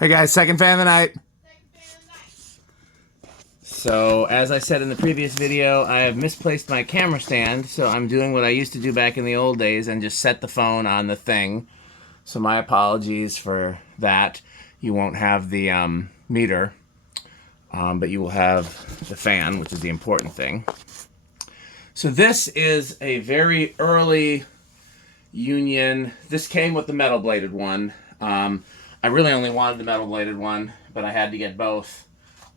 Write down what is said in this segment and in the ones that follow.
Hey guys, second fan of the night. So, as I said in the previous video, I have misplaced my camera stand, so I'm doing what I used to do back in the old days and just set the phone on the thing. So my apologies for that. You won't have the meter, but you will have the fan, which is the important thing. So this is a very early Union. This came with the metal bladed one. I really only wanted the metal bladed one, but I had to get both.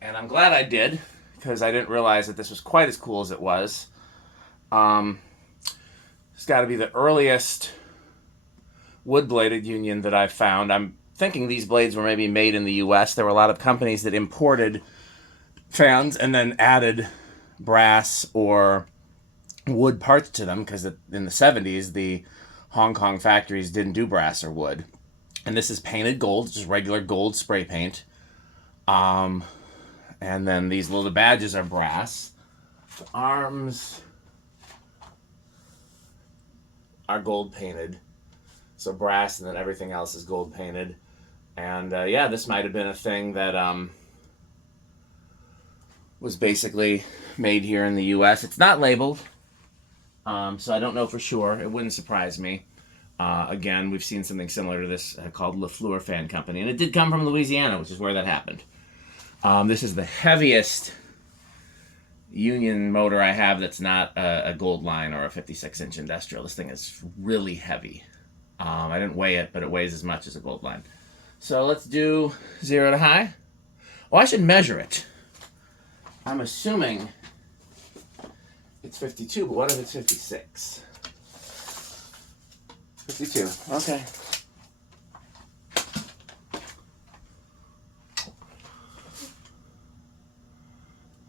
And I'm glad I did, because I didn't realize that this was quite as cool as it was. It's got to be the earliest wood bladed Union that I've found. I'm thinking these blades were maybe made in the US. There were a lot of companies that imported fans and then added brass or wood parts to them, because in the 70s, the Hong Kong factories didn't do brass or wood. And this is painted gold, just regular gold spray paint. And then these little badges are brass. The arms are gold painted. So brass, and then everything else is gold painted. And yeah, this might have been a thing that was basically made here in the US. It's not labeled, so I don't know for sure. It wouldn't surprise me. Again, we've seen something similar to this called the Fleur fan company, and it did come from Louisiana, which is where that happened. This is the heaviest Union motor I have that's not a gold line or a 56-inch industrial. This thing is really heavy. I didn't weigh it, but it weighs as much as a gold line. So let's do 0 to high. Oh, I should measure it. I'm assuming it's 52, but what if it's 56? 52, okay.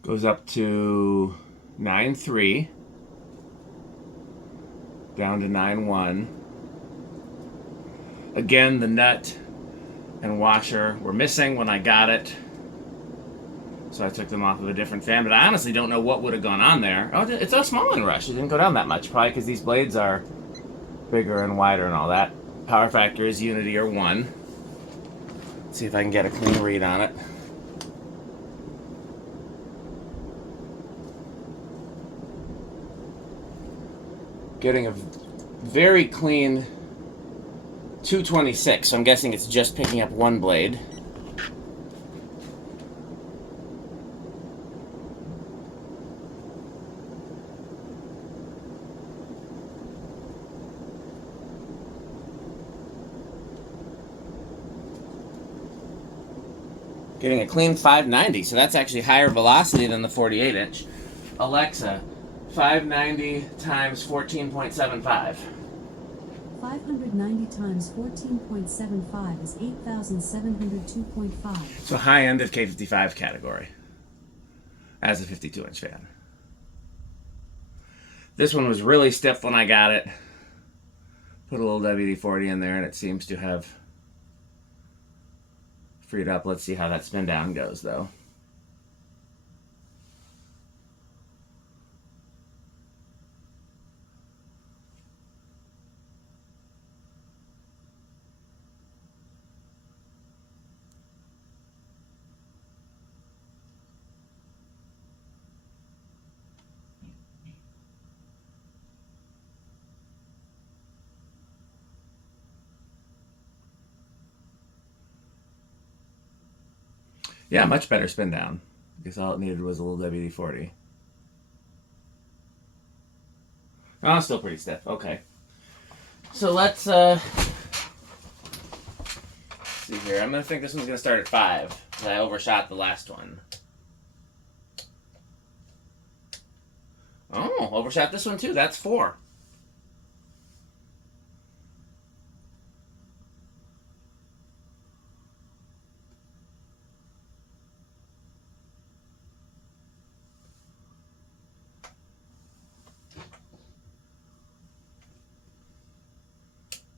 Goes up to 9.3, down to 9.1. Again, the nut and washer were missing when I got it, so I took them off of a different fan, but I honestly don't know what would have gone on there. Oh, it's a small inrush. It didn't go down that much, probably because these blades are bigger and wider and all that. Power factor is unity or 1. Let's see if I can get a clean read on it. Getting a very clean 226, so I'm guessing it's just picking up one blade. Getting a clean 590, so that's actually higher velocity than the 48-inch. Alexa, 590 times 14.75. 590 times 14.75 is 8,702.5. So high end of K55 category as a 52-inch fan. This one was really stiff when I got it. Put a little WD-40 in there and it seems to have freed up. Let's see how that spin down goes though. Yeah, much better spin down, because all it needed was a little WD-40. Oh, still pretty stiff. Okay. So let's see here. I'm going to think this one's going to start at 5. I overshot the last one. Oh, overshot this one too. That's 4.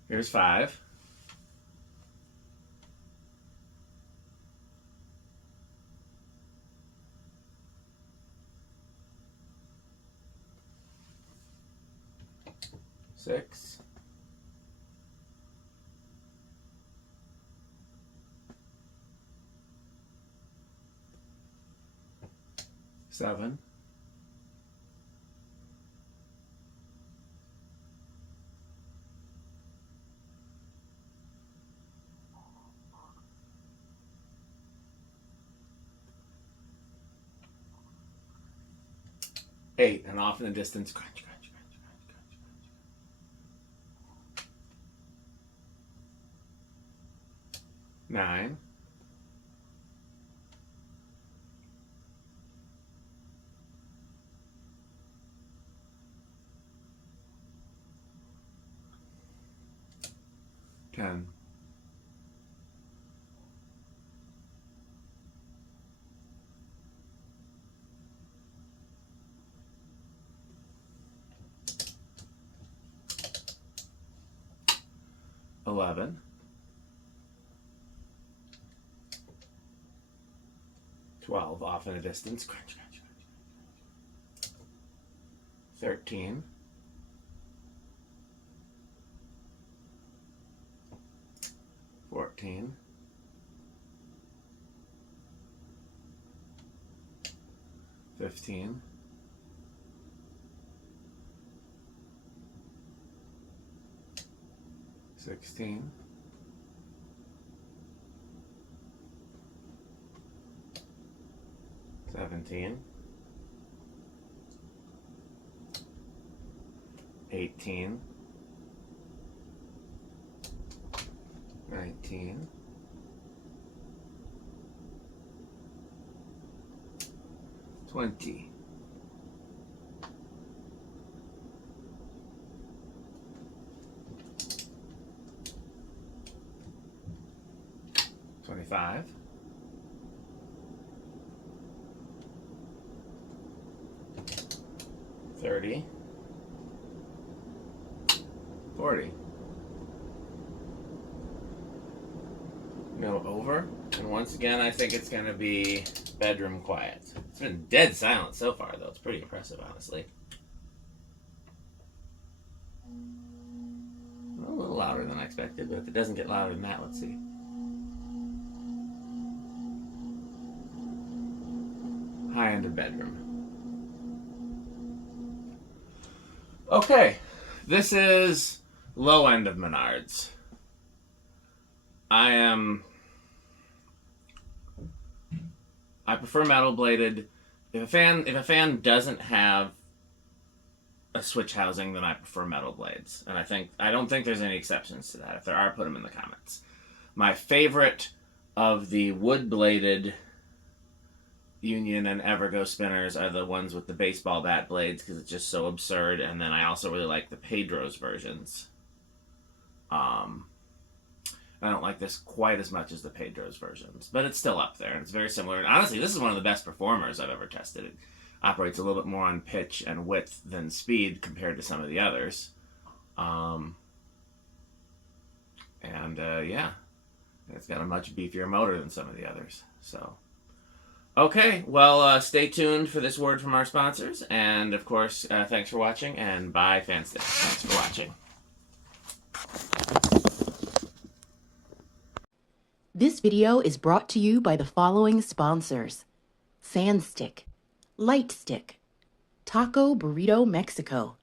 Here's 5. Six. 7. 8, and off in the distance, crunch, crunch, crunch, crunch, crunch, crunch. 9. 10. 11. 12, off in a distance. Crunch, crunch, crunch, crunch. 13. 14. 15. 16. 17. 18. 19. 20. 25. 30. 40. No over. And once again, I think it's going to be bedroom quiet. It's been dead silent so far, though. It's pretty impressive, honestly. A little louder than I expected, but if it doesn't get louder than that, let's see. High end of bedroom. Okay, this is low end of Menards. I prefer metal bladed. If a fan doesn't have a switch housing, then I prefer metal blades. And I don't think there's any exceptions to that. If there are, put them in the comments. My favorite of the wood bladed Union and Evergo spinners are the ones with the baseball bat blades because it's just so absurd. And then I also really like the Pedro's versions. I don't like this quite as much as the Pedro's versions, but it's still up there and it's very similar. And honestly, this is one of the best performers I've ever tested. It operates a little bit more on pitch and width than speed compared to some of the others. Yeah, it's got a much beefier motor than some of the others. So, okay, well, stay tuned for this word from our sponsors. And of course, thanks for watching, and bye, Fanstick. Thanks for watching. This video is brought to you by the following sponsors: Sandstick, Lightstick, Taco Burrito Mexico,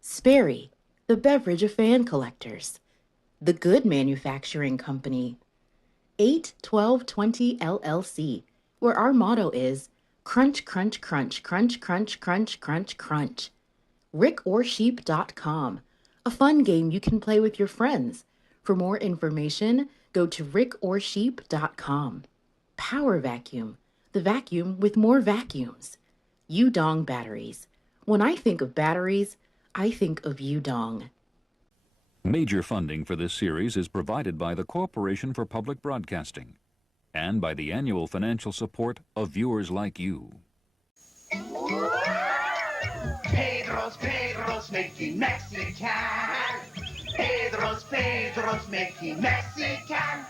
Sperry, the beverage of fan collectors, The Good Manufacturing Company, 81220 LLC, where our motto is crunch, crunch, crunch, crunch, crunch, crunch, crunch, crunch, rickorsheep.com, a fun game you can play with your friends. For more information, go to rickorsheep.com. Power Vacuum, the vacuum with more vacuums. Udong Batteries. When I think of batteries, I think of Udong. Major funding for this series is provided by the Corporation for Public Broadcasting and by the annual financial support of viewers like you. Pedro's making Mexican. Pedro's making Mexican.